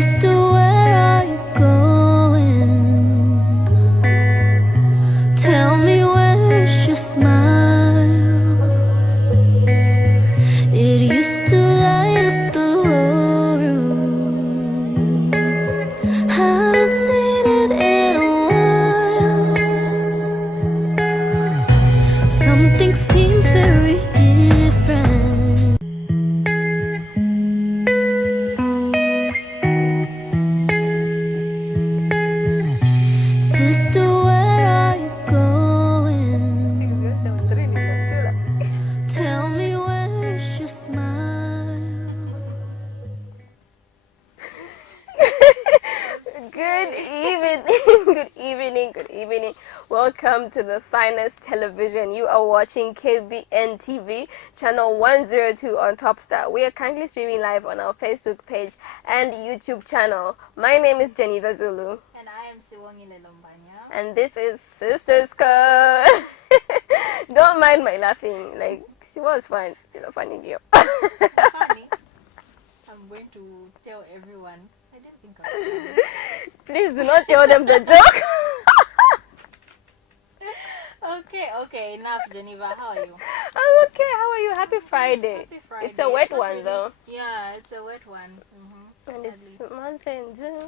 Sister, where are you going? Tell me, where's your smile? It used to light up the whole room. Haven't seen it in a while. Something seems very different. Sister, where are you going? Tell me, where's your smile? Good evening, good evening, good evening. Welcome to the finest television. You are watching KBN TV, channel 102 on Topstar. We are currently streaming live on our Facebook page and YouTube channel. My name is Geneva Zulu. And I am Siwongile Lombanya. And this is Sistaz Code. Don't mind my laughing. Like, she was fun. She's a funny girl. Funny. I'm going to tell everyone. I didn't think I was funny. Please do not tell them the joke. Okay, enough, Geneva. How are you? I'm okay. How are you? Happy Friday. Happy Friday. It's a wet not one, really- though. Yeah, it's a wet one. And Sadly. it's month end. There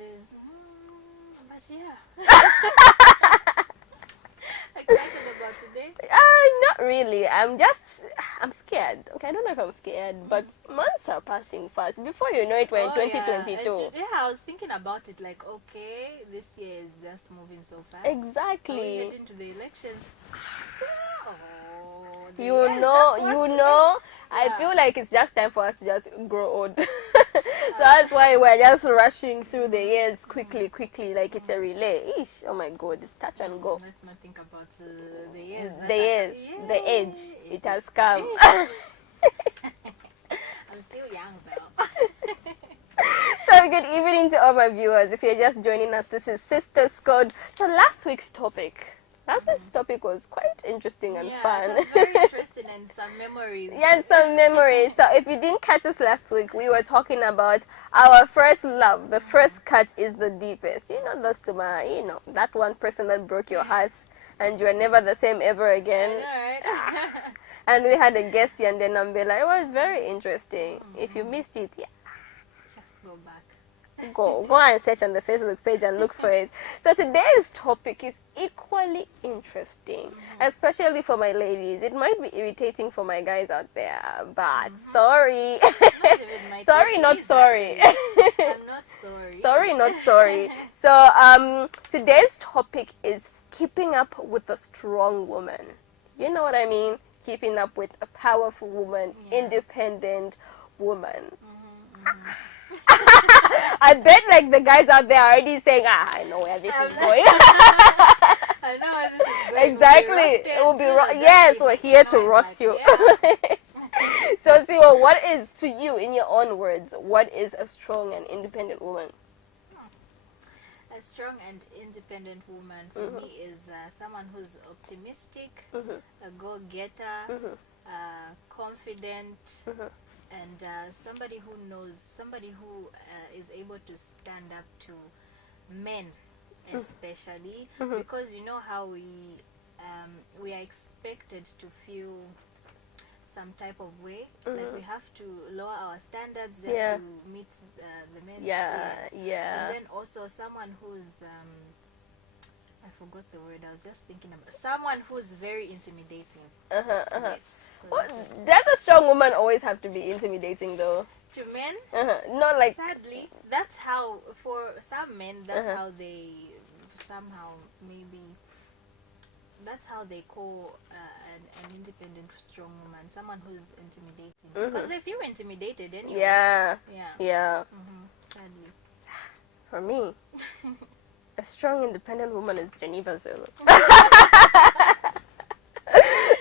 is, but yeah. Excited about today? Not really. I'm scared. Okay, I don't know if I'm scared, but months are passing fast. Before you know it, we're in Oh, 2022. Yeah, I was thinking about it like, okay, this year is just moving so fast. Exactly. We head into the elections. Oh, the You years know, just wants you to know. I Yeah. feel like it's just time for us to just grow old. So that's why we're just rushing through the years quickly, like it's a relay. Eesh, oh my God, it's touch and go. Let's not think about the years. The years, the age, it has come. I'm still young though. So good evening to all my viewers. If you're just joining us, this is Sistaz Code. So last week's topic was quite interesting and fun. It was very interesting and some memories. Yeah, and some memories. So if you didn't catch us last week, we were talking about our first love. The first cut is the deepest. You know, those to my, that one person that broke your hearts and you were never the same ever again. I know, right? And we had a guest here and then Nambela. It was very interesting. If you missed it, yeah. Just go back. Go and search on the Facebook page and look for it. So today's topic is equally interesting, especially for my ladies. It might be irritating for my guys out there, but sorry. Not even my Sorry, not twenties, sorry. actually. I'm not sorry. Sorry, not sorry. So today's topic is keeping up with a strong woman. You know what I mean? Keeping up with a powerful woman, independent woman. I bet like the guys out there are already saying, I know where this is going. I know where this is going. Exactly. It will be yes, we're here to roast you. Yeah. So Siwa, what is to you, in your own words, what is a strong and independent woman? A strong and independent woman for me is someone who's optimistic, a go-getter, confident, and somebody who knows, somebody who is able to stand up to men, especially because you know how we are expected to feel some type of way, like we have to lower our standards just to meet the men's standards. And then also someone who's I forgot the word. I was just thinking about someone who's very intimidating. Yes. So Well, that is- does a strong woman always have to be intimidating though? to men, Not like sadly, that's how for some men. That's how they somehow maybe. That's how they call an independent, strong woman, someone who's intimidating. Because they feel intimidated anyway. yeah. Yeah. Sadly. For me, a strong, independent woman is Geneva Zulu.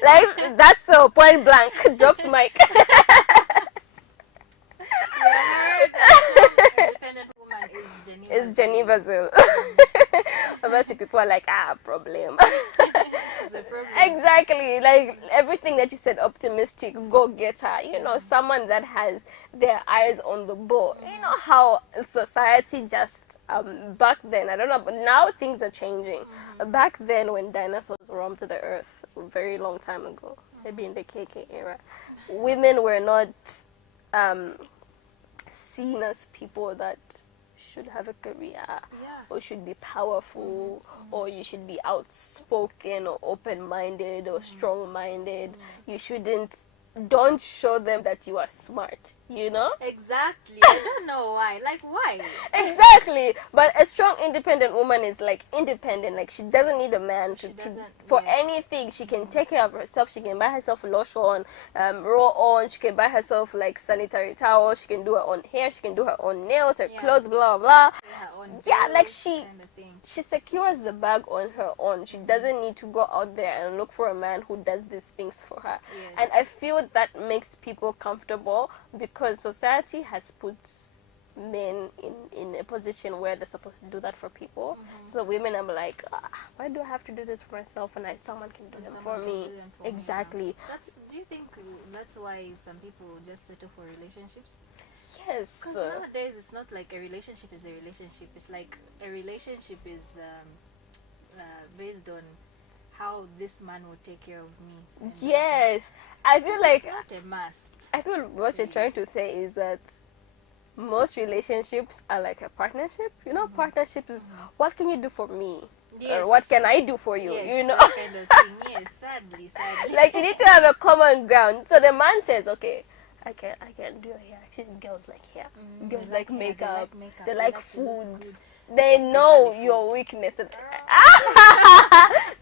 Like, that's so point blank. Drops mic. Independent woman is Geneva. It's Geneva Zulu. Obviously, people are like, problem. is a problem. Exactly, like everything that you said, optimistic, go-getter, you know, someone that has their eyes on the ball. You know how society just, back then, I don't know, but now things are changing. Back then, when dinosaurs roamed the earth, a very long time ago, maybe in the KK era, women were not um, seen as people that should have a career, or should be powerful, or you should be outspoken or open-minded or strong-minded. You shouldn't, don't show them that you are smart, you know? Exactly. I don't know why. Like, why? Exactly. But a strong independent woman is like independent, like she doesn't need a man for anything. She can take care of herself. She can buy herself lotion, roll on. She can buy herself like sanitary towels. She can do her own hair. She can do her own nails, her clothes, blah blah. Like she secures the bag on her own. She doesn't need to go out there and look for a man who does these things for her. And I feel that makes people comfortable, because society has put men in a position where they're supposed to do that for people. So women are like, why do I have to do this for myself when someone can do them for me? Exactly. Do you think that's why some people just settle for relationships? Yes. Because nowadays it's not like a relationship is a relationship. It's like a relationship is based on how this man will take care of me. Yes. I feel like it's not a must. I feel what you're trying to say is that most relationships are like a partnership. You know, partnerships is what can you do for me? Yes. Or what can I do for you? Yes, you know, that kind of thing. Yes, sadly. like you need to have a common ground. So the man says, okay, I can do your hair. Actually, girls like hair. Girls like makeup. They like food. They know your weaknesses.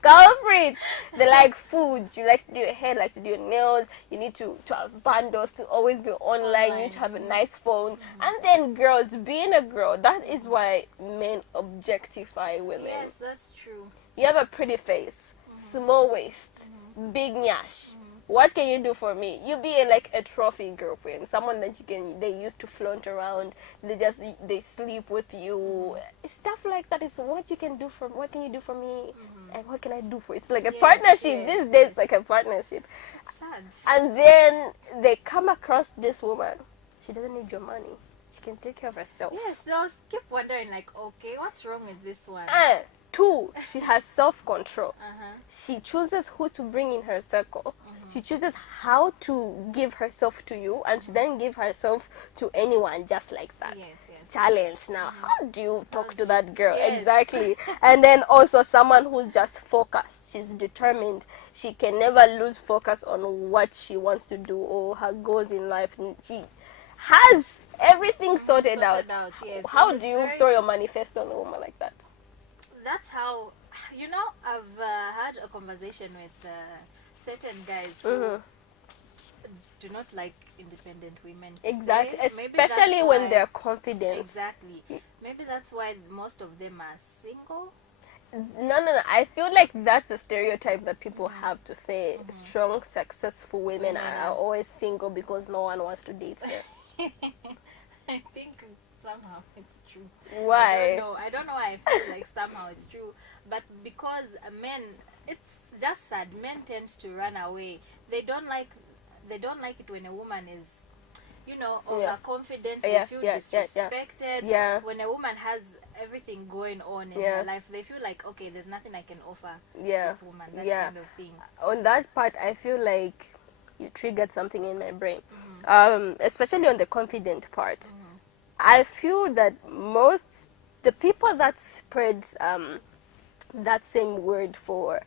Culprits. They like food. You like to do your hair, like to do your nails. You need to have bundles, to always be online. You need to have a nice phone. And then girls, being a girl, that is why men objectify women. Yes, that's true. You have a pretty face, small waist, big nyash. What can you do for me? You be like a trophy girlfriend, someone that they used to flaunt around. They sleep with you. Stuff like that is what can you do for me, and what can I do for you? It's like a partnership. These days, it's like a partnership. Sad. And then they come across this woman. She doesn't need your money. She can take care of herself. Yes, they'll keep wondering like, okay, what's wrong with this one? Two, she has self-control. She chooses who to bring in her circle. She chooses how to give herself to you, and she then give herself to anyone just like that. Yes. Challenge now. How do you talk to that girl? Yes. Exactly. And then also someone who's just focused. She's determined. She can never lose focus on what she wants to do or her goals in life. She has everything sorted out. Yes. How do you throw your manifesto on a woman like that? That's how, I've had a conversation with certain guys who do not like independent women. Exactly, especially when they're confident. Exactly. Maybe that's why most of them are single. No. I feel like that's the stereotype that people have to say strong, successful women are always single because no one wants to date them. I think somehow it's true. Why? I don't know why I feel like somehow it's true. But because men, it's just sad. Men tend to run away. They don't like it when a woman is, overconfident. They feel disrespected. When a woman has everything going on in her life, they feel like, okay, there's nothing I can offer this woman. That kind of thing. On that part, I feel like you triggered something in my brain, especially on the confident part. I feel that the people that spread that same word for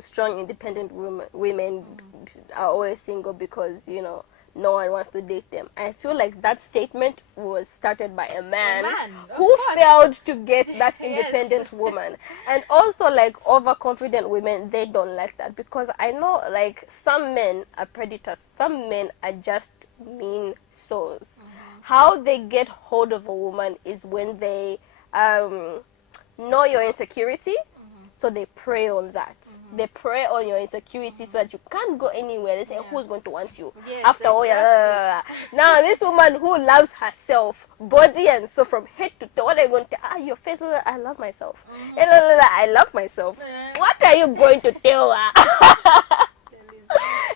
strong, independent women are always single because, no one wants to date them. I feel like that statement was started by a man who failed to get that independent woman. And also, like, overconfident women, they don't like that, because I know, like, some men are predators. Some men are just mean souls. How they get hold of a woman is when they know your insecurity, So they prey on that. They prey on your insecurity so that you can't go anywhere. They say, who's going to want you? Yes, After all, now this woman who loves herself, body and soul from head to toe, what are you going to tell? Your face, I love myself. I love myself. What are you going to tell her?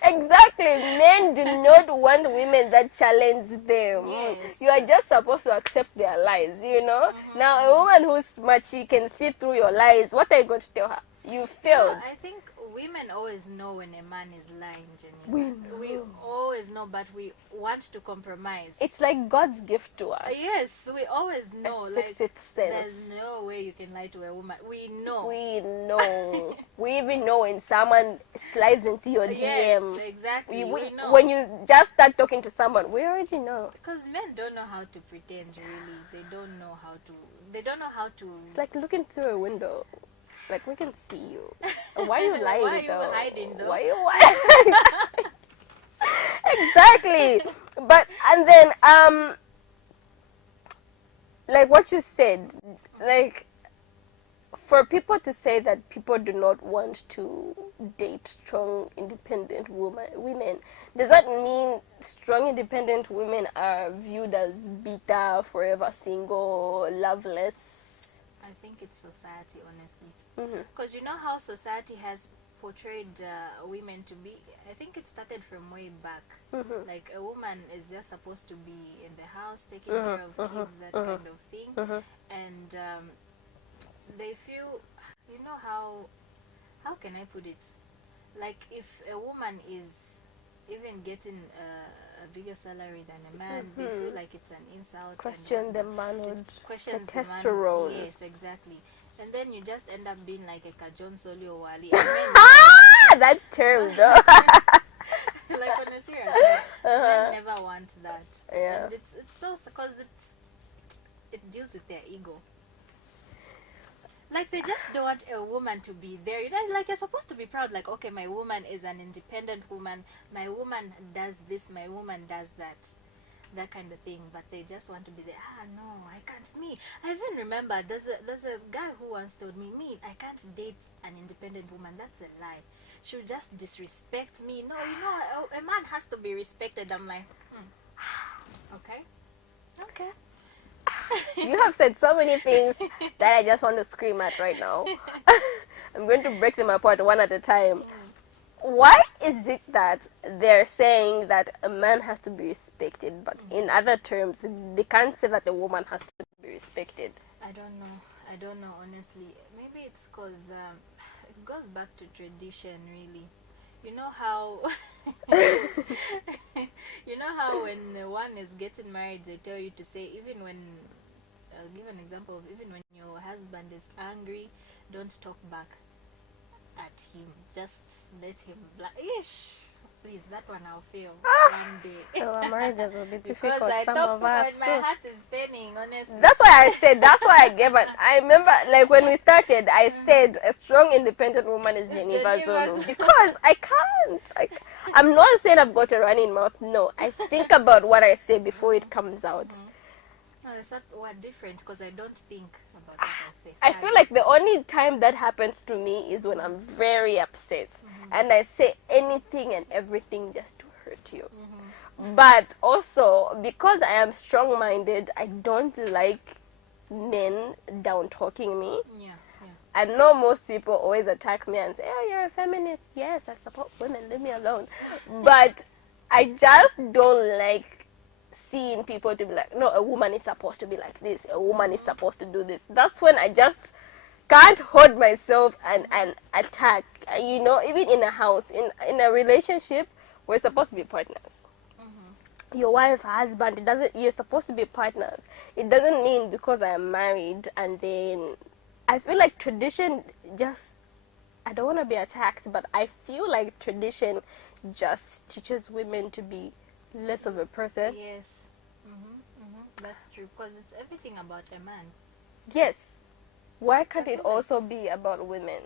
Exactly. Men do not want women that challenge them. Yes. You are just supposed to accept their lies, you know. Now, a woman who's smart, she can see through your lies. What are you going to tell her? You failed. I think women always know when a man is lying, Jenny. We know. Always know, but we want to compromise. It's like God's gift to us. Yes, we always know. A Like, sixth sense. there's no way you can lie to a woman. We know. We know. We even know when someone slides into your Yes, DM. exactly. We know. When you just start talking to someone, we already know. Because men don't know how to pretend, really. They don't know how to. They don't know how to. It's like looking through a window. Like, we can see you. Why are you lying, Why are you though? hiding, though? Why are you lying? Exactly. But, and then, like what you said, like, for people to say that people do not want to date strong, independent women, does that mean strong, independent women are viewed as bitter, forever single, loveless? I think it's society, honestly. Mm-hmm. You know how society has portrayed women to be. I think it started from way back. Mm-hmm. Like, a woman is just supposed to be in the house taking Mm-hmm. care of Mm-hmm. kids, that Mm-hmm. kind of thing. Mm-hmm. And they feel, you know how can I put it? Like, if a woman is even getting a bigger salary than a man, they feel like it's an insult. Question and the manhood, questions the testosterone. man. Yes, exactly. And then you just end up being like a Kajon Soli or Wali. And men Ah, that's terrible, though. like, on a serious note, men never want that. Yeah. And it's so, because it deals with their ego. Like, they just don't want a woman to be there. You know, like, you're supposed to be proud. Like, okay, my woman is an independent woman. My woman does this. My woman does that. That kind of thing. But they just want to be there. No, I can't. Me, I even remember there's a guy who once told me, I can't date an independent woman. That's a lie. She'll just disrespect me. No, you know, a man has to be respected. I'm like, okay. You have said so many things that I just want to scream at right now. I'm going to break them apart one at a time. Why is it that they're saying that a man has to be respected, but in other terms, they can't say that a woman has to be respected? I don't know, honestly. Maybe it's because it goes back to tradition, really. You know how you know how when one is getting married, they tell you to say, even when, I'll give an example of, even when your husband is angry, don't talk back at him. Just let him ish. Please, that one I'll fail one day. So our marriages will be Because difficult, I some talk of us. when my heart is paining, honestly. That's why I said, that's why I gave it. I remember, like, when we started, I said a strong, independent woman is Geneva Zulu. Because I can't. I'm not saying I've got a running mouth. No, I think about what I say before it comes out. No, it's not different, because I don't think about what I say. I feel like the only time that happens to me is when I'm very upset. And I say anything and everything just to hurt you. But also, because I am strong-minded, I don't like men down-talking me. Yeah. I know most people always attack me and say, oh, you're a feminist. Yes, I support women. Leave me alone. But I just don't like seeing people to be like, no, a woman is supposed to be like this. A woman is supposed to do this. That's when I just can't hold myself and attack. You know, even in a house, in a relationship, we're supposed to be partners. Your wife, husband, you're supposed to be partners. It doesn't mean because I am married and then I feel like tradition just, I don't want to be attacked, but I feel like tradition just teaches women to be less of a person. Yes. That's true, because it's everything about a man. Yes. Why can't it also be about women?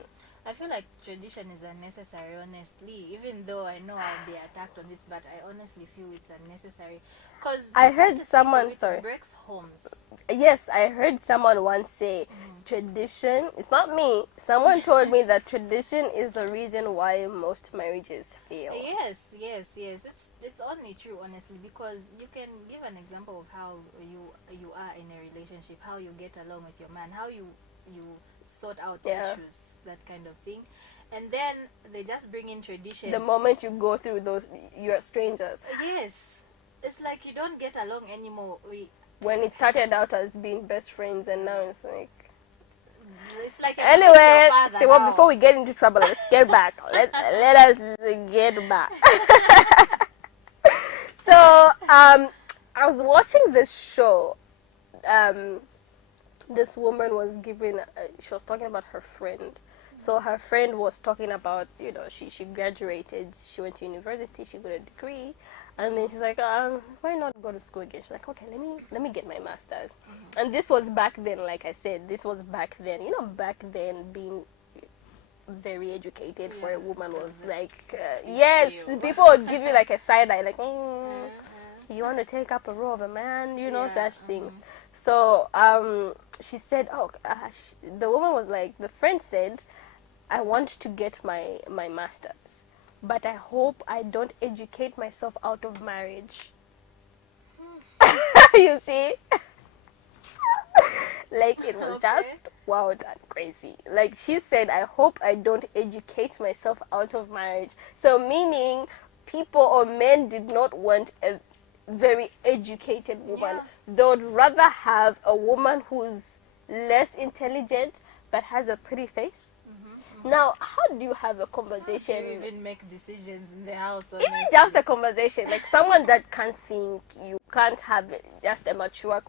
I feel like tradition is unnecessary, honestly. Even though I know I'll be attacked on this, but I honestly feel it's unnecessary. Because I heard someone, it sorry. breaks homes. Yes, I heard someone once say tradition. It's not me. Someone told me that tradition is the reason why most marriages fail. Yes. It's only true, honestly, because you can give an example of how you are in a relationship, how you get along with your man, how you sort out issues, that kind of thing, and then they just bring in tradition. The moment you go through those, you're strangers. Yes, it's like you don't get along anymore. When it started out as being best friends, and now it's like. Anyway, so well, before we get into trouble, let's get back. Let us get back. So, I was watching this show. This woman was giving. She was talking about her friend. So her friend was talking about, she graduated. She went to university. She got a degree. And then she's like, why not go to school again? She's like, okay, let me get my master's. Mm-hmm. And this was back then, like I said, back then. Back then being very educated for a woman was like, yes, people would give you like a side eye, like, you want to take up a role of a man, such things. So she said, the woman was like, the friend said, I want to get my master's. But I hope I don't educate myself out of marriage. You see? Like, it was just wild and crazy. Like, she said, I hope I don't educate myself out of marriage. So, meaning, people or men did not want a very educated woman. They would rather have a woman who's less intelligent but has a pretty face. Now, how do you have a conversation? How do you even make decisions in the house? Even just a conversation, like someone that can't think, you can't have just a mature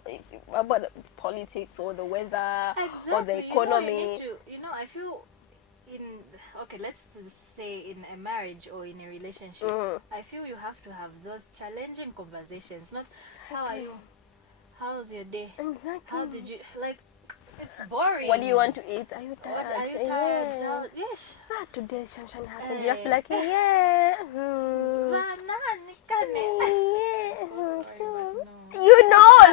about the politics or the weather or the economy. I feel let's say in a marriage or in a relationship, I feel you have to have those challenging conversations. Not how are you, how's your day, exactly, how did you It's boring. What do you want to eat? Are you tired? Are you tired? Yes. Today sunshine happened. Just be like, yeah.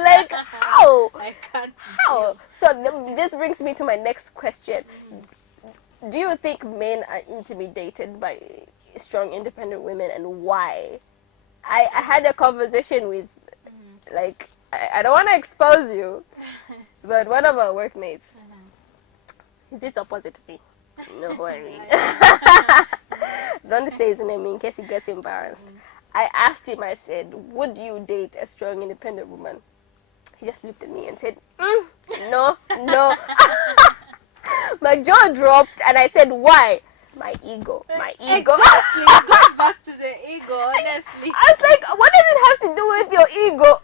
Like how? I can't. How? So this brings me to my next question. Do you think men are intimidated by strong, independent women, and why? I had a conversation with, like, I don't want to expose you. But one of our workmates, he did opposite me. No worry. Don't say his name in case he gets embarrassed. I asked him, I said, would you date a strong, independent woman? He just looked at me and said, no. My jaw dropped and I said, why? My ego. Exactly. It goes back to the ego, honestly. I was like, what does it have to do with your ego?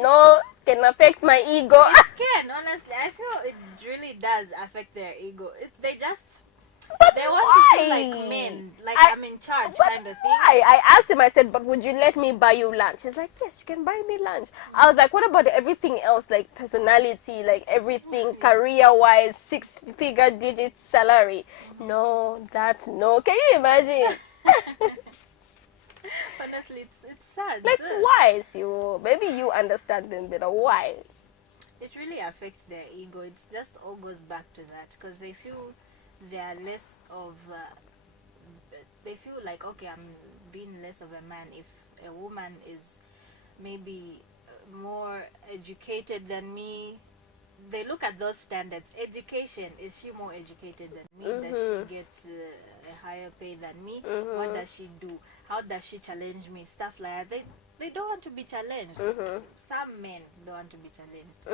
No, can affect my ego. It can, honestly. I feel it really does affect their ego. They want to feel like men, like I'm in charge kind of thing. Why? I asked him, I said, but would you let me buy you lunch? He's like, yes, you can buy me lunch. I was like, what about everything else, like personality, like everything, career-wise, 6-figure digit salary? No, that's no. Can you imagine? Honestly, it's sad. Like, why? So maybe you understand them better. Why? It really affects their ego. It just all goes back to that because they feel they are less of. They feel like, okay, I'm being less of a man if a woman is maybe more educated than me. They look at those standards. Education, is she more educated than me? Does she get a higher pay than me? What does she do? How does she challenge me? Stuff like that. They don't want to be challenged. Some men don't want to be challenged.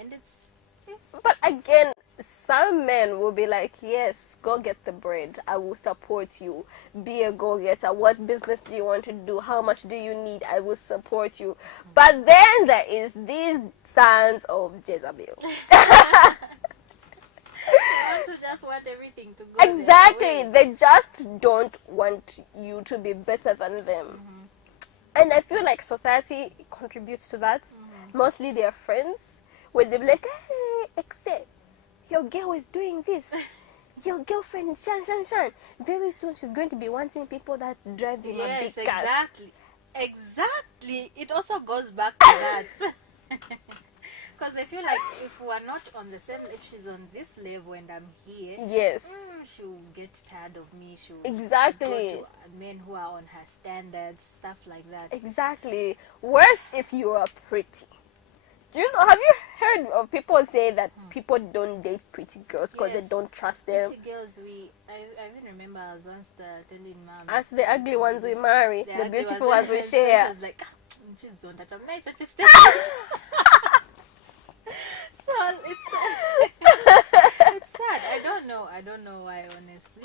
And it's... But again, some men will be like, yes, go get the bread. I will support you. Be a go-getter. What business do you want to do? How much do you need? I will support you. But then there is these sons of Jezebel. Also just want everything to go exactly. They just don't want you to be better than them. And I feel like society contributes to that. Mostly their friends. Where they'll be like, hey, except your girl is doing this. Your girlfriend, Shan. Very soon she's going to be wanting people that drive in a big car. Exactly. It also goes back to that. Because I feel like if we're not on the same, if she's on this level and I'm here, Yes. She'll get tired of me. She'll Exactly. go to men who are on her standards, stuff like that. Exactly. Worse if you are pretty. Do you know? Have you heard of people say that people don't date pretty girls because they Yes. don't trust them? Pretty girls, I even remember I was once telling mom. As the ugly ones we marry, the ugly beautiful ones we She share. was like, she's on that. I'm not just So it's sad. I don't know why, honestly.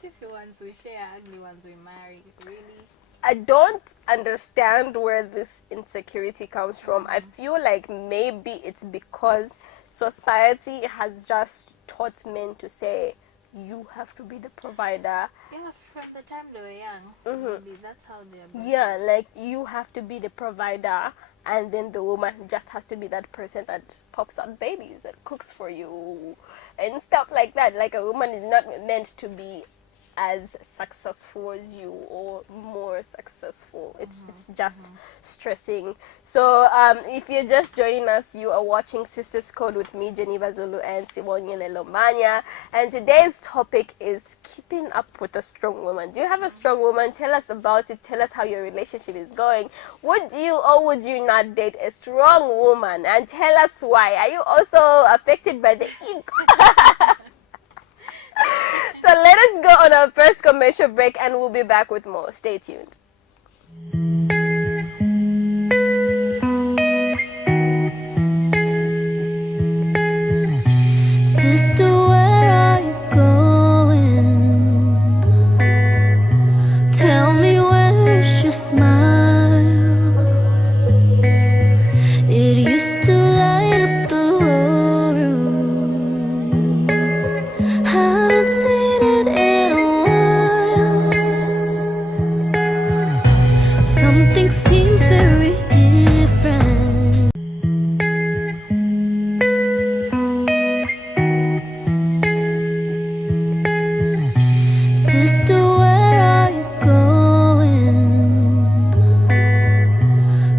Beautiful ones we share, ugly ones we marry. Really? I don't understand where this insecurity comes from. I feel like maybe it's because society has just taught men to say, you have to be the provider. Yeah, from the time they were young, maybe that's how they're. Yeah, like you have to be the provider, and then the woman just has to be that person that pops out babies, that cooks for you, and stuff like that. Like a woman is not meant to be as successful as you or more successful. It's just stressing. So if you're just joining us, you are watching Sistaz Code with me, Geneva Zulu, and Sibonye Lomanya, and today's topic is keeping up with a strong woman. Do you have a strong woman? Tell us about it. Tell us how your relationship is going. Would you or would you not date a strong woman? And tell us why. Are you also affected by the ego? So let us go on our first commercial break and we'll be back with more. Stay tuned. Sister, where are you going? Tell me, where's your smile? It used to light up the whole room. Haven't seen it in a while. Something seems very different. Sister, where are you going?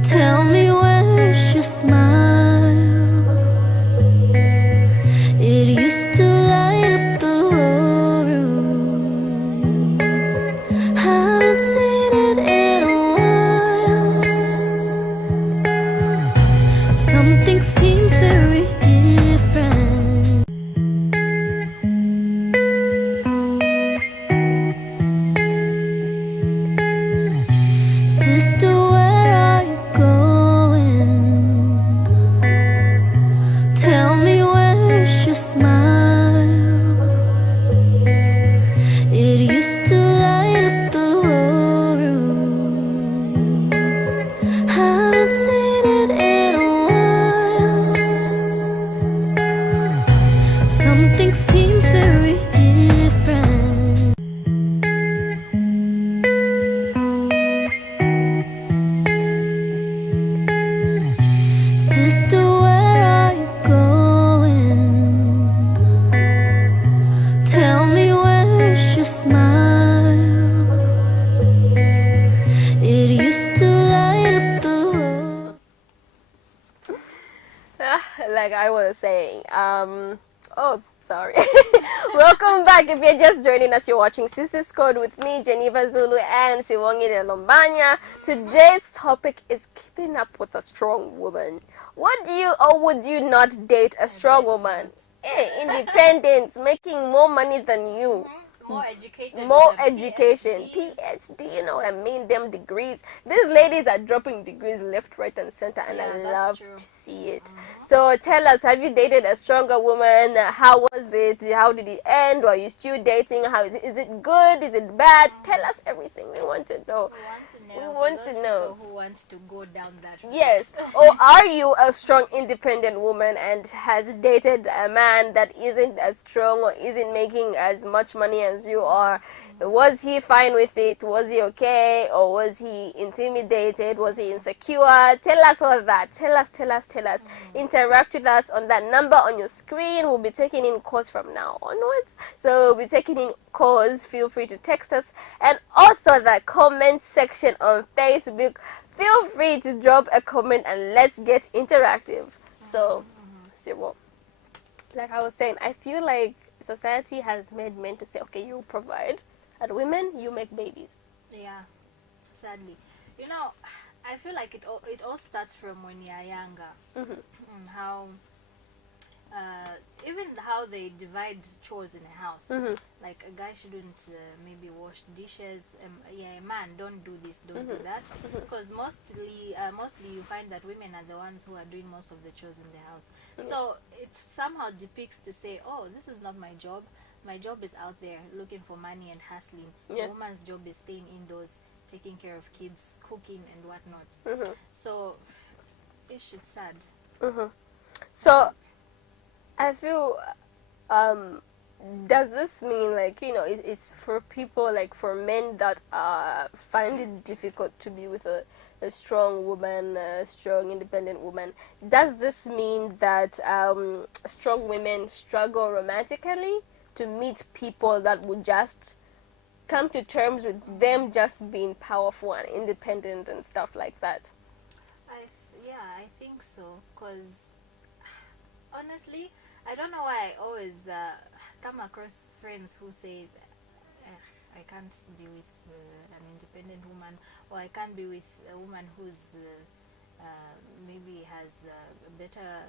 Tell me, where's your smile? It used to light up the whole room. Haven't seen it in a while. Something seems very different. Sister, where are you going? Tell me, where's your smile? It used to light up the whole room. Haven't seen it in a while. Something seems very different. Sister, where are you going? Tell me, where's your smile? It used to light up the whole. Like I was saying, sorry. Welcome back. If you're just joining us, you're watching Sistaz Code with me, Geneva Zulu, and Sibonye Lombanya. Today's topic is keeping up with a strong woman. Would you or would you not date a strong woman? Independent, making more money than you. More educated. More with a education, PhD, you know what I mean? Them degrees. These ladies are dropping degrees left, right, and center, and Yeah, I that's love true. to see it. So tell us, have you dated a stronger woman? How was it? How did it end? Are you still dating? How is it? Is it good? Is it bad? Tell us everything. We want to know. We We want want to to know. know. Who wants to go down that route. Yes. Or are you a strong, independent woman and has dated a man that isn't as strong or isn't making as much money as you are? Was he fine with it? Was he okay? Or was he intimidated? Was he insecure? Tell us all of that. Tell us. Interact with us on that number on your screen. We'll be taking in calls from now onwards. So we'll be taking in calls. Feel free to text us. And also the comment section on Facebook. Feel free to drop a comment and let's get interactive. So So, see, well, like I was saying, I feel like society has made men to say, okay, you provide, and women, you make babies. Yeah, sadly. You know, I feel like it all starts from when you're younger. How even how they divide chores in a house. Like a guy shouldn't maybe wash dishes. Yeah, a man, don't do this, don't do that. Because mostly you find that women are the ones who are doing most of the chores in the house. So it somehow depicts to say, oh, this is not my job. My job is out there looking for money and hustling. Yeah. A woman's job is staying indoors, taking care of kids, cooking and whatnot. So it's sad. So, I feel, does this mean, like, it's for people, like, for men that find it difficult to be with a strong woman, a strong independent woman? Does this mean that strong women struggle romantically to meet people that would just come to terms with them just being powerful and independent and stuff like that? I think so. Because honestly, I don't know why I always come across friends who say, I can't be with an independent woman, or I can't be with a woman who's maybe has better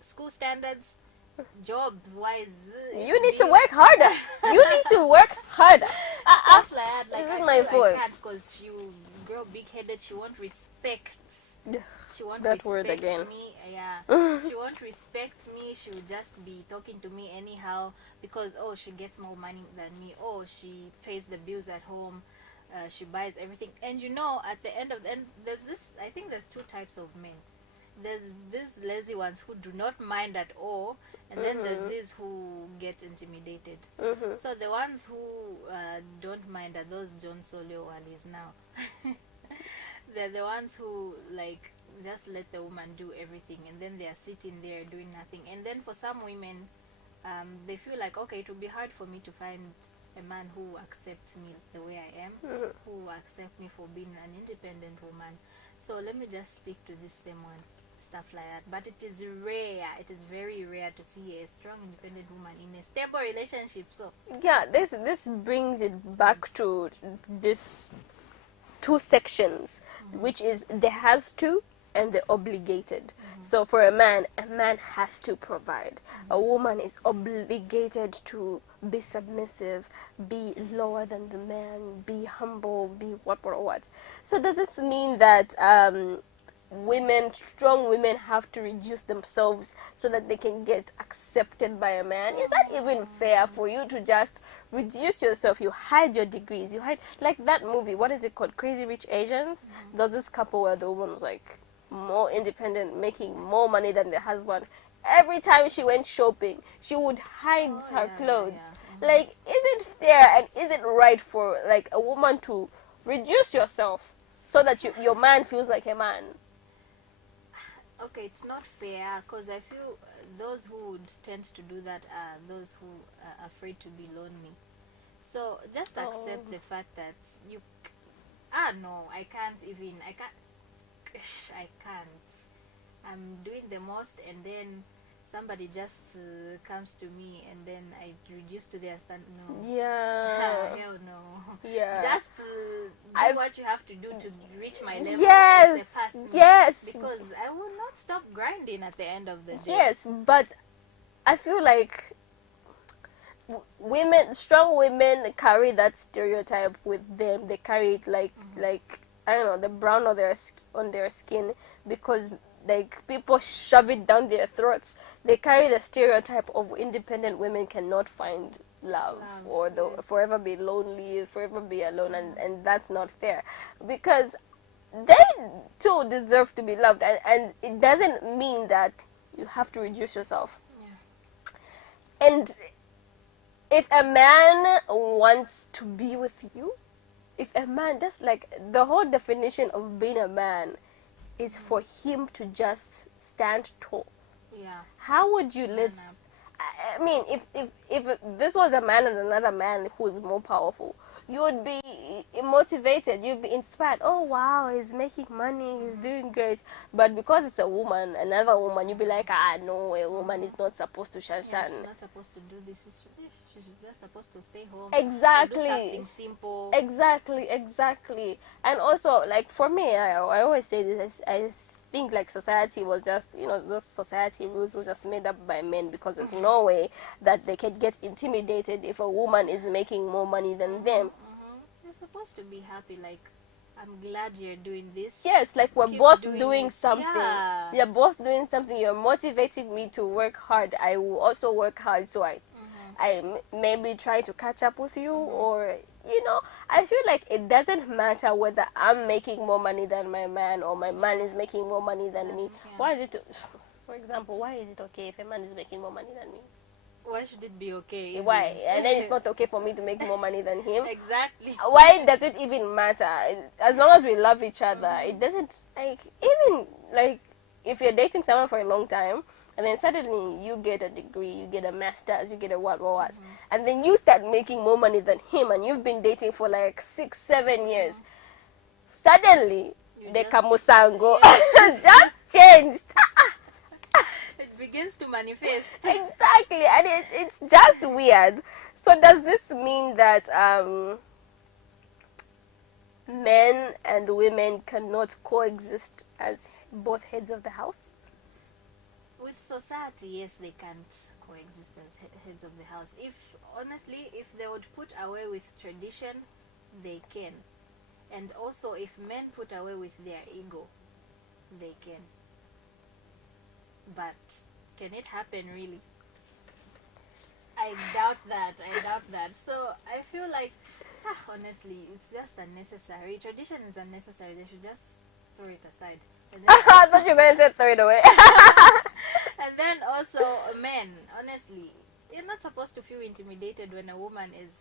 school standards, job wise. You need to work harder. You need to work harder. Stuff like that. Like, This is I my feel fault. I can't, because she will grow big-headed. She won't respect. She won't That respect word again. me. Yeah, she won't respect me. She will just be talking to me anyhow because, oh, she gets more money than me. Oh, she pays the bills at home. She buys everything. And at the end of the end, there's this. I think there's two types of men. There's these lazy ones who do not mind at all, and then there's these who get intimidated. So the ones who don't mind are those John Solio Wallis now. They're the ones who like just let the woman do everything, and then they are sitting there doing nothing. And then for some women, they feel like, okay, it will be hard for me to find a man who accepts me the way I am, who accepts me for being an independent woman. So let me just stick to this same one, stuff like that. But it is rare. It is very rare to see a strong, independent woman in a stable relationship. So Yeah, this brings it back to this two sections, which is the has to and the obligated. So for a man has to provide. A woman is obligated to be submissive, be lower than the man, be humble, be what. So does this mean that strong women have to reduce themselves so that they can get accepted by a man? Is that even fair for you to just reduce yourself? You hide your degrees, you hide, like that movie, what is it called, Crazy Rich Asians? There's this couple where the woman was like more independent, making more money than the husband. Every time she went shopping, she would hide her clothes. Like, is it fair and is it right for like a woman to reduce yourself so that your man feels like a man? okay, it's not fair, because I feel those who would tend to do that are those who are afraid to be lonely. So just accept the fact that no, I can't. I can't. I'm doing the most, and then somebody just comes to me, and then I reduce to their stand. No. Yeah. Hell no. Yeah. Just do what you have to do to reach my level. Yes. As a person. Yes. Because I will not stop grinding at the end of the day. Yes, but I feel like strong women carry that stereotype with them. They carry it like I don't know, the brown on their skin, because like people shove it down their throats. They carry the stereotype of independent women cannot find love or forever be lonely, forever be alone, and that's not fair, because they too deserve to be loved, and it doesn't mean that you have to reduce yourself. And if a man wants to be with you, if a man, that's like the whole definition of being a man is for him to just stand tall. Yeah. How would you I mean, if this was a man and another man who is more powerful, you would be motivated, you'd be inspired. Oh wow, he's making money, he's doing great. But because it's a woman, another woman, you'd be like, ah no, a woman is not supposed to shan Yeah, shan. she's not supposed to do this. She's just supposed to stay home. Exactly. Or do something simple. Exactly. And also, like for me, I always say this. I think like society was just, those society rules was just made up by men, because there's no way that they can get intimidated if a woman is making more money than them. You're supposed to be happy. Like, I'm glad you're doing this. Yes, like we're Keep both doing doing it. something. Yeah. You're both doing something. You're motivating me to work hard. I will also work hard, so I maybe try to catch up with you, or I feel like it doesn't matter whether I'm making more money than my man or my man is making more money than me. Yeah. Why is it, for example, why is it okay if a man is making more money than me? Why should it be okay? even? Why? And then it's not okay for me to make more money than him. Exactly. Why does it even matter? As long as we love each other, it doesn't, like, even like if you're dating someone for a long time and then suddenly you get a degree, you get a master's, you get a what, and then you start making more money than him, and you've been dating for like 6-7 years, suddenly You the just- kamusango Yes. just changed. It begins to manifest. Exactly, and it's just weird. So does this mean that men and women cannot coexist as both heads of the house? With society, yes, they can't coexist as heads of the house. If honestly, if they would put away with tradition, they can. And also, if men put away with their ego, they can. But can it happen really? I doubt that. So I feel like, honestly, it's just unnecessary. Tradition is unnecessary. They should just throw it aside. And then I thought you were going to say throw it away. and then also, men, honestly, you're not supposed to feel intimidated when a woman is.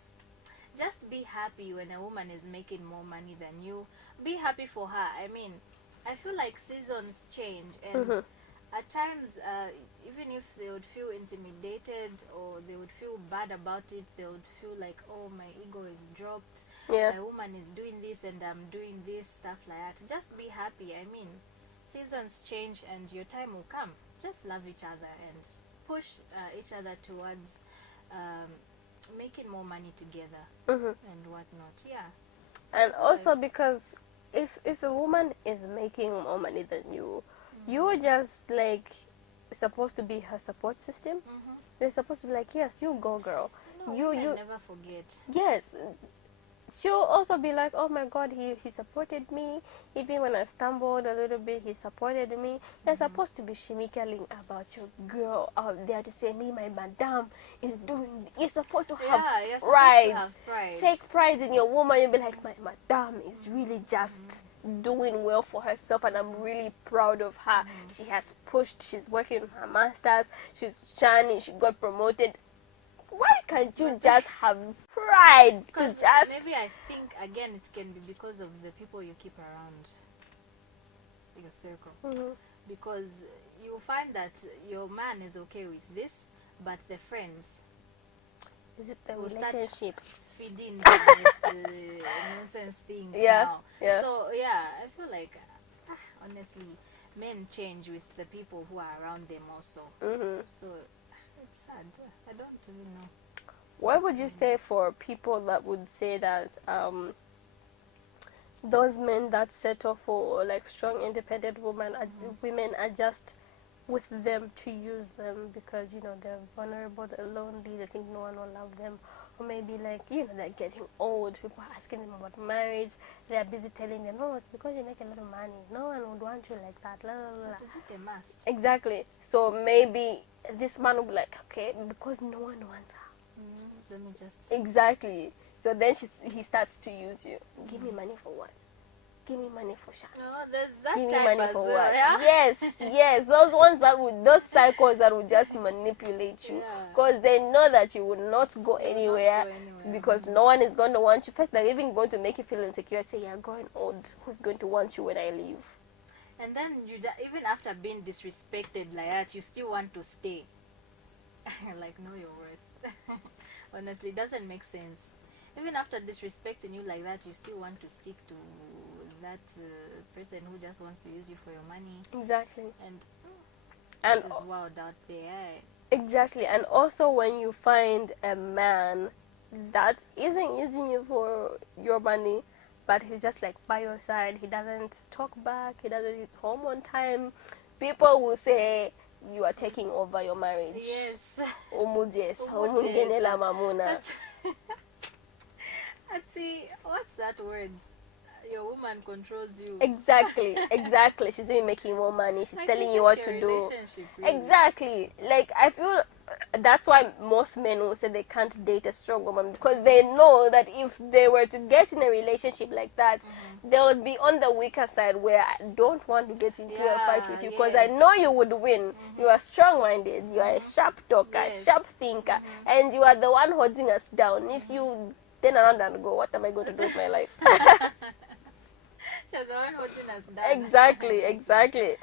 Just be happy when a woman is making more money than you. Be happy for her. I mean, I feel like seasons change, and at times, even if they would feel intimidated or they would feel bad about it, they would feel like, oh, my ego is dropped. Yeah. My woman is doing this and I'm doing this, stuff like that. Just be happy. I mean, seasons change and your time will come. Just love each other and push each other towards making more money together and whatnot. Yeah. And also because if a woman is making more money than you, you're just like supposed to be her support system. They're supposed to be like, yes, you go, girl. No, you women never forget. Yes. She'll also be like, oh my god, he supported me. Even when I stumbled a little bit, he supported me. You're supposed to be shimikaling about your girl out there to say, me, my madam is doing. You're supposed to have You're supposed pride. to have pride. Take pride in your woman. You'll be like, my madam is really just doing well for herself, and I'm really proud of her. She has pushed. She's working on her masters. She's shining. She got promoted. Why can't you just have pride to 'Cause just maybe I think again it can be because of the people you keep around your circle. Because you find that your man is okay with this, but the friends is it the will start relationship? feeding with nonsense things now. Yeah. So yeah, I feel like honestly, men change with the people who are around them also. So it's sad. I don't really know. What would you say for people that would say that those men that settle for like strong, independent women are just with them to use them because they're vulnerable, they're lonely, they think no one will love them, or maybe like they're getting old. People are asking them about marriage. They're busy telling them, no, it's because you make a lot of money. No one would want you like that. La, la, la. Is it a must? Exactly. So maybe this man will be like, okay, because no one wants her. Let me just. Exactly. So then he starts to use you. Give me money for what? Give me money for Shan. No, there's that Give me type money as for well. what? Yeah? Yes. Those ones those cycles that would just manipulate you, Yeah. because they know that you will not go anywhere, because no one is going to want you. First, they're even going to make you feel insecure. Say you're growing old. Who's going to want you when I leave? And then even after being disrespected like that, you still want to stay. Like, know your worth. Honestly, it doesn't make sense. even after disrespecting you like that, you still want to stick to that person who just wants to use you for your money. Exactly. And And it is wild out there. exactly. And also when you find a man that isn't using you for your money, but he's just like by your side, he doesn't talk back, he doesn't hit home on time, people will say you are taking over your marriage. Yes. Umudyes, Umudyes. umungenela mamuna. See, what's that word? Your woman controls you. Exactly, exactly. She's even making more money. She's Like, telling is you it what your to do. relationship, really? Exactly. Like, I feel that's why most men will say they can't date a strong woman, because they know that if they were to get in a relationship like that, they would be on the weaker side, where I don't want to get into a fight with you, because I know you would win. You are strong-minded. You are a sharp talker, Yes. sharp thinker, and you are the one holding us down. If you turn around and go, what am I going to do with my life? She's the one holding us down. Exactly, exactly.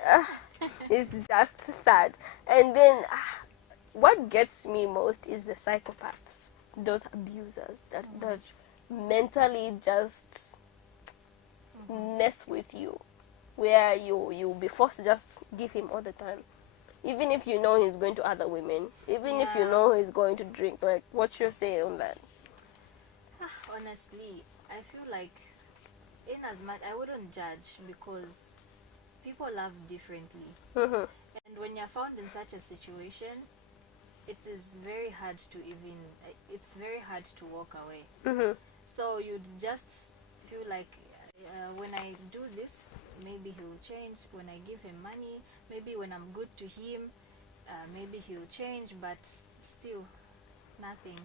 It's just sad. And then what gets me most is the psychopaths, those abusers that mentally just mess with you, where you'll be forced to just give him all the time, even if you know he's going to other women, even if you know he's going to drink. Like, what's your say on that? Honestly, I feel like, in as much, I wouldn't judge, because people love differently. And when you're found in such a situation, it is very hard to even, it's very hard to walk away. So you'd just feel like, when I do this, maybe he'll change. When I give him money, maybe when I'm good to him, maybe he'll change, but still, nothing.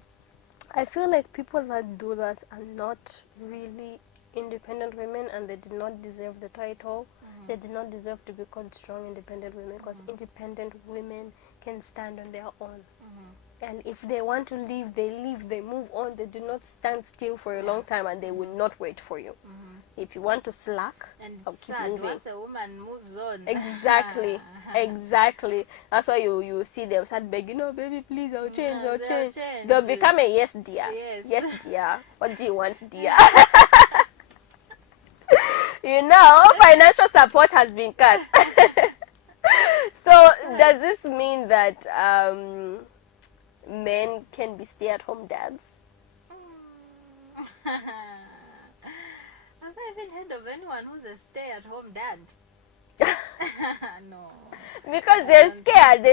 I feel like people that do that are not really independent women, and they did not deserve the title. They did not deserve to be called strong independent women, because independent women can stand on their own. And if they want to leave, they leave, they move on. They do not stand still for a long time, and they will not wait for you. If you want to slack, And I'll it's keep sad moving. once a woman moves on. Exactly, exactly. That's why you see them start begging, no, baby, please, I'll change, I'll change. They'll become a yes, dear. Yes. Yes, dear. What do you want, dear? You know, financial support has been cut. So, does this mean that men can be stay-at-home dads? Have I even heard of anyone who's a stay-at-home dad? No. Because they're scared.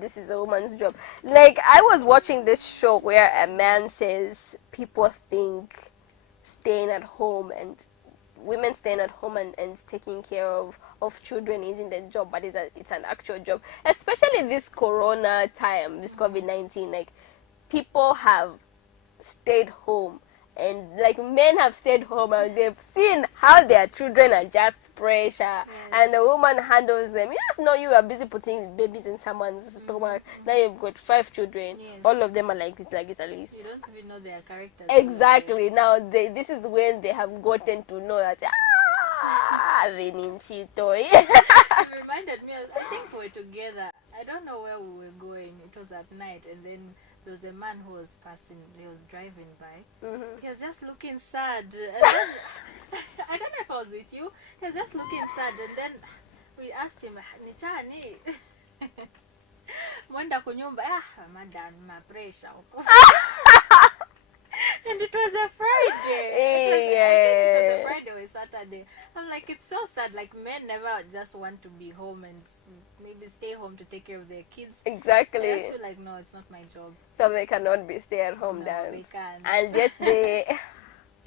This is a woman's job. Like, I was watching this show where a man says people think staying at home and women staying at home and taking care of children isn't a job, but it's an actual job. Especially this corona time, this COVID-19, like, people have stayed home, and like men have stayed home, and they've seen how their children are just pressure, and the woman handles them. You just know you are busy putting babies in someone's stomach. Now you've got 5 children. All of them are like this at least. You don't even know their characters. Exactly. Now this is when they have gotten to know that Reninchito. It reminded me of, I think we were together. I don't know where we were going. It was at night, and then there was a man who was passing. He was driving by. He was just looking sad. And then, I don't know if I was with you. He was just looking sad, and then we asked him, "Nichani, mwenda kunyumba." Madam, my pressure. And it was a Friday. I think it was a Friday or a Saturday. I'm like, it's so sad. Like, men never just want to be home and maybe stay home to take care of their kids. Exactly. I just feel like, no, it's not my job. So they cannot be stay-at-home No, dads. they can't. And yet they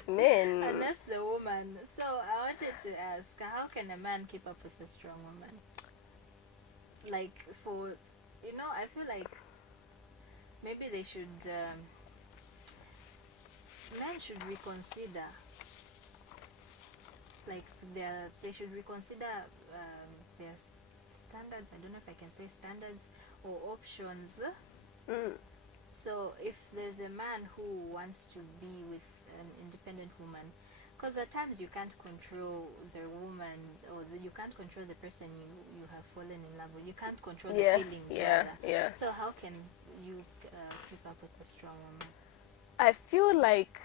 men. Unless the woman. So I wanted to ask, how can a man keep up with a strong woman? Like, for, I feel like maybe they should, men should reconsider, like, they should reconsider their standards. I don't know if I can say standards or options. So if there's a man who wants to be with an independent woman, because at times you can't control the woman, or you can't control the person you have fallen in love with. You can't control the feelings. Yeah. So how can you keep up with a strong woman? I feel like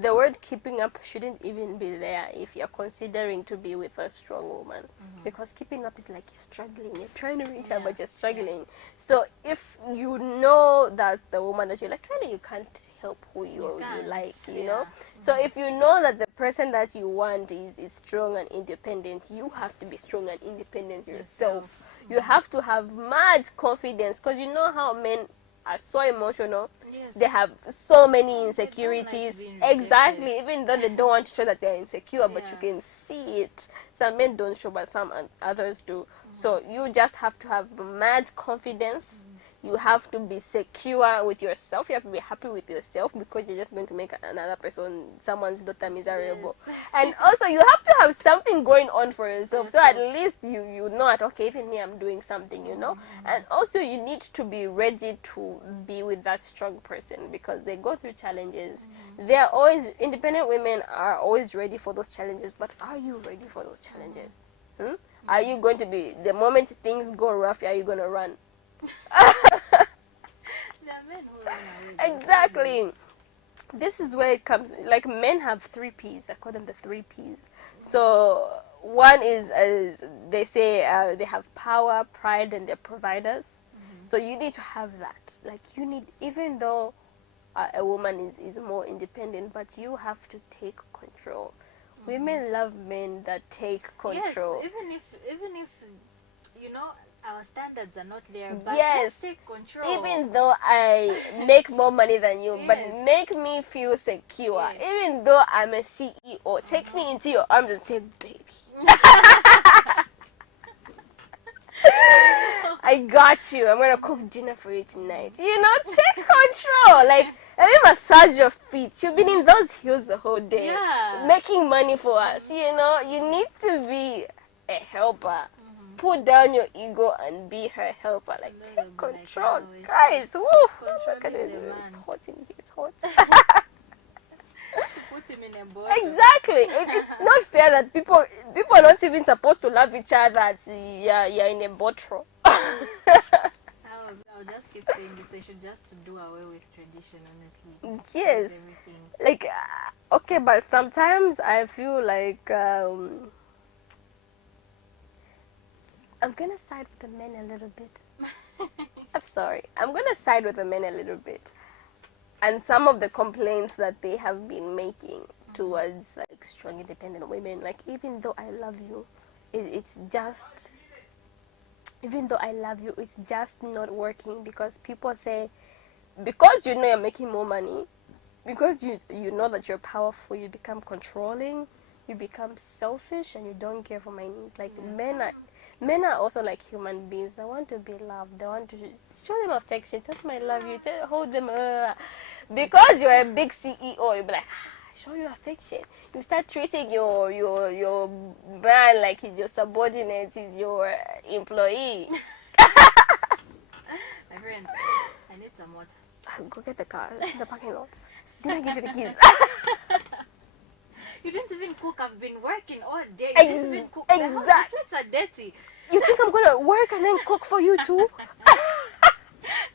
the word keeping up shouldn't even be there if you're considering to be with a strong woman, because keeping up is like you're struggling, you're trying to reach her, but you're struggling. So if you know that the woman that you like, really, you can't help who you like, you know. So if you know that the person that you want is strong and independent, you have to be strong and independent yourself. You have to have mad confidence, because you know how men are so emotional. They have so many insecurities. Exactly. Even though they don't want to show that they're insecure, but you can see it. Some men don't show, but some others do. So you just have to have mad confidence. You have to be secure with yourself. You have to be happy with yourself, because you're just going to make another person, someone's daughter, miserable. And also, you have to have something going on for yourself. So at least you know that, okay, even me, I'm doing something, you know. And also, you need to be ready to be with that strong person, because they go through challenges. They are always, independent women are always ready for those challenges. But are you ready for those challenges? Are you going to be, the moment things go rough, are you going to run? Exactly. This is where it comes, like, men have 3 P's. I call them the 3 P's. So one is, they say, they have power, pride, and they're providers. So you need to have that. Like, you need, even though a woman is more independent, but you have to take control. Women love men that take control. Yes, even if you know, our standards are not there, but yes, take control. Even though I make more money than you, but make me feel secure. Even though I'm a CEO, take me into your arms and say, baby, I got you. I'm gonna cook dinner for you tonight. You know, take control. Like, let me massage your feet. You've been in those heels the whole day, making money for us. You know, you need to be a helper. Put down your ego and be her helper. Like, take control, guys. Woo! Look at it. It's hot in here. It's hot. Put him in a bottle. Exactly. It's not fair that people are not even supposed to love each other. You're in a bottle. I'll just keep saying this. They should just do away with tradition, honestly. Yes. Like, okay, but sometimes I feel like I'm gonna side with the men a little bit. I'm sorry. I'm gonna side with the men a little bit. And some of the complaints that they have been making towards, like, strong, independent women, like, even though I love you, it's just, even though I love you, it's just not working, because people say, because you know you're making more money, because you know that you're powerful, you become controlling, you become selfish, and you don't care for my needs. Like, men are also like human beings. They want to be loved. They want to show them affection. Tell them I love you. Hold them. Because you're a big CEO, you'll be like, show you affection. You start treating your man like he's your subordinate, he's your employee. My friend, I need some water. Go get the car. It's in the parking lot. Did I give you the keys? You didn't even cook. I've been working all day. You didn't even cook. Exactly. The plates are dirty. You think I'm gonna work and then cook for you too?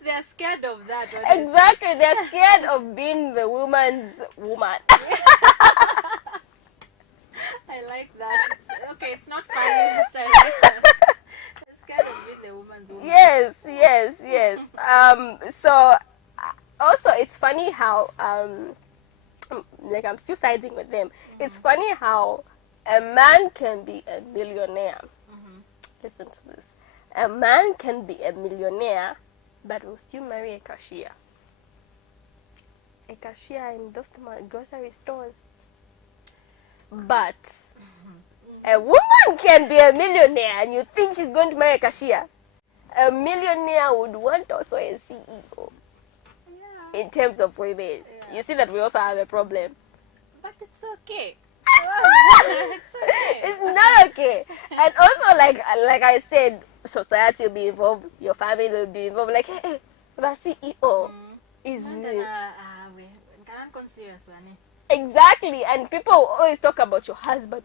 They're scared of that. Honestly. Exactly. They're scared of being the woman's woman. I like that. It's not funny, but I like that. They're scared of being the woman's woman. Yes. So also, it's funny how like, I'm still siding with them. It's funny how a man can be a millionaire. Listen to this. A man can be a millionaire, but will still marry a cashier. A cashier in those grocery stores. But a woman can be a millionaire, and you think she's going to marry a cashier? A millionaire would want also a CEO. In terms of women, you see that we also have a problem. But it's okay. It's not okay. And also, like I said, society will be involved, your family will be involved. Like, hey, the CEO is exactly. And people always talk about your husband.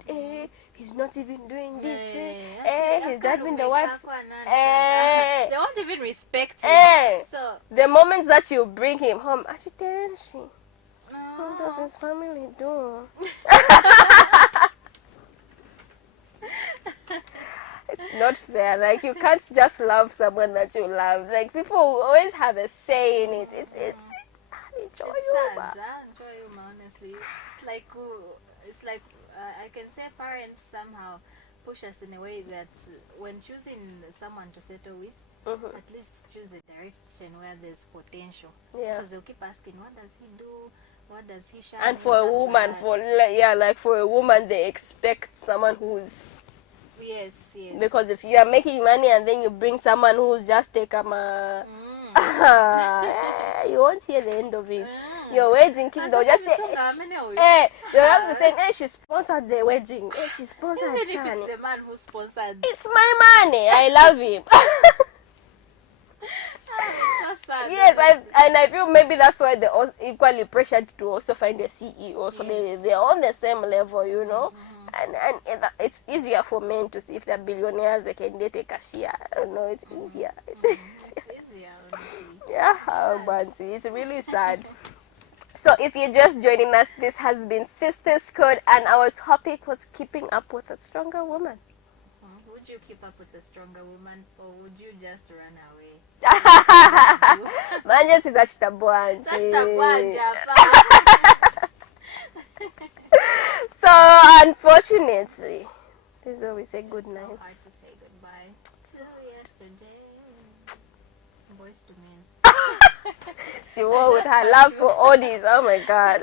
He's not even doing this. He's driving the wife's. They won't even respect him. So the moment that you bring him home, attention. What does his family do? It's not fair. Like, you can't just love someone that you love. Like, people always have a say in it. It's enjoy you. Enjoy you, honestly. It's like I can say parents somehow push us in a way that when choosing someone to settle with, at least choose a direction where there's potential. Yeah. Because they'll keep asking, what does he do? What does he shine? And for a woman, like for a woman, they expect someone who's. Yes. Because if you are making money and then you bring someone who's just take you won't hear the end of it. Your wedding kids, they'll just say, they'll just be saying, she sponsored the wedding. She sponsored Even if it's Chani. the man who sponsored. It's my money. I love him. So sad. Yes, and I feel maybe that's why they're equally pressured to also find a CEO. So they're on the same level, you know. And it's easier for men to see if they're billionaires, they can date a cashier. I don't know, it's easier. It's easier, honestly. Yeah, but it's really sad. So if you're just joining us, this has been Sistaz Code, and our topic was keeping up with a stronger woman. Would you keep up with a stronger woman, or would you just run away? Manje tizachita bwanje. So unfortunately, this is where we say good night. So hard to say goodbye. Till yesterday. Boys to men. She wore with her love for oldies. Oh my god.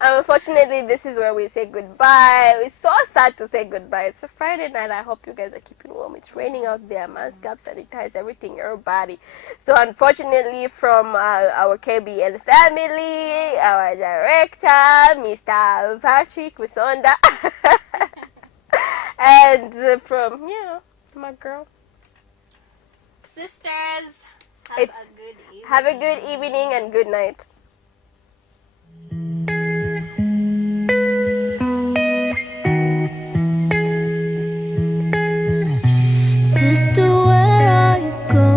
And unfortunately, this is where we say goodbye. It's so sad to say goodbye. It's a Friday night. I hope you guys are keeping warm. It's raining out there. Mask up, sanitize everything, everybody. So unfortunately, from our KBN family, our director, Mr. Patrick Wisonda, and from, my girl. Sisters, Have a good evening and good night.